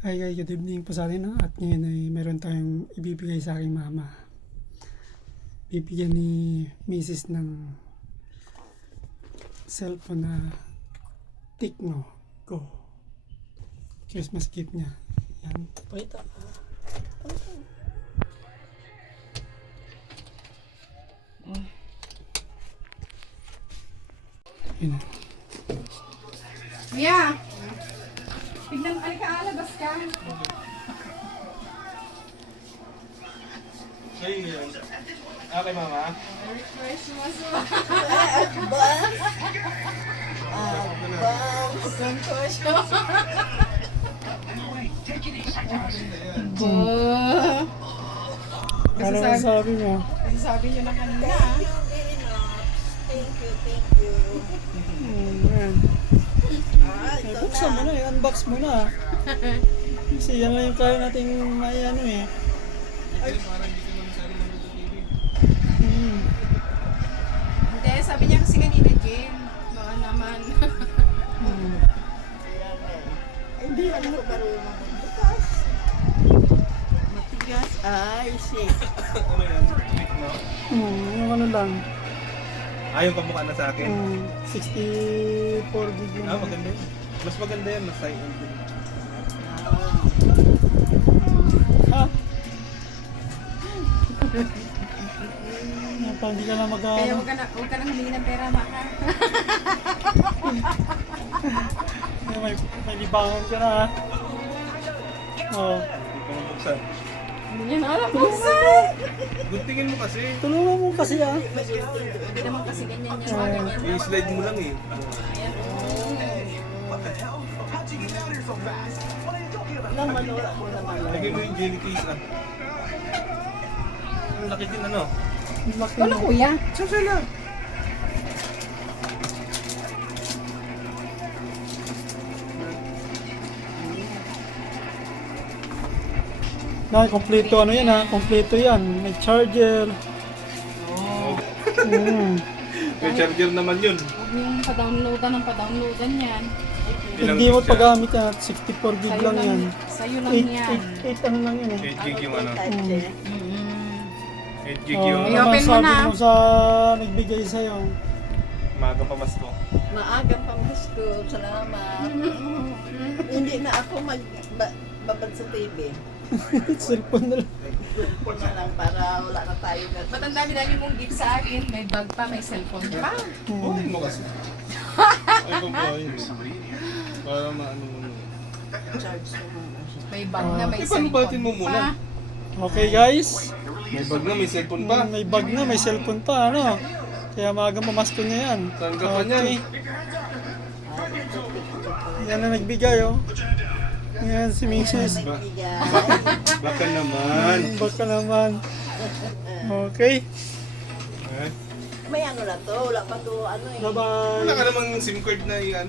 Hi, good evening po sa atin, no? At ngayon ay meron tayong ibibigay sa aking mama. Bibigyan ni Mrs. ng cellphone na Tecno Go. Christmas gift niya. Yan. Pakita. Yun. Mia! Biglang alika, alabas ka. Ayun yun. Okay, mama. Merry Christmas. Ano ang sabi mo? Sabi niyo na kanina. Thank you. Yan. Ay, buksan mo na, i-unbox mo na. Kasi yan lang yung kaya nating may ano eh. Hindi, sabi niya kasi kanina, Jim. Baka naman. Hindi ano ko marunong magbukas. Matigas. Ay, shit. Ano yan? Click, no? Yung ano lang. Ayaw kamukha na sa akin. 64 gig lang. Maganda yun. Mas maganda yan, mas high end yun. Ha? Yan pa, hindi ka na Kaya huwag ka na humingi ng pera, maka. may libangan ka na ha. Oo. Hindi ko mabuksan. Hindi niya na alam buksan. Guntingin mo kasi. Tulungan mo kasi ha. Hindi naman kasi ganyan yung mga ganyan. I-slide mo lang eh. Naman wala ko naman. Lagay mo yung jelly case ah. Ang laki din ano. Ang laki Wala mo. kuya. Sasala. Na, kompleto ano yan ha. Kompleto yan. May charger. May charger naman yun. Huwag niyong pa-downloadan yan. Hindi mo pagamit yan. 64 gig Sa'yo lang yan. Sa'yo lang yan. 8 ano lang yan eh. 8 gig yung ano. Touch eh. 8 gig Oh, yung ano I-open mo sabi na. mo sa nagbigay sa'yo? maga pa mas to. Maagang pamasko. Salamat. Hindi na ako babad sa TV. Cellphone na lang. Cellphone na lang para wala na tayo Ba't ang dami-dami mong gift sa akin? May bag pa, may cellphone pa. Buhayin mo kasi. Ay, babayin mo. Para maano mo. charge mo muna siya. May bag na, may Paano cellphone batin mo muna? pa. Okay guys. May bag na, may cellphone pa. May bag na, may cellphone pa, ano? Kaya maagang pamasko niya yan. Saan ka pa niyan? Yan na nagbigay, oh. Yan si Mrs. Bigay. Baka naman. Baka naman. Okay. Eh? May ano na to. Wala pa to ano eh. Bye-bye. Wala ka namang SIM card na ano?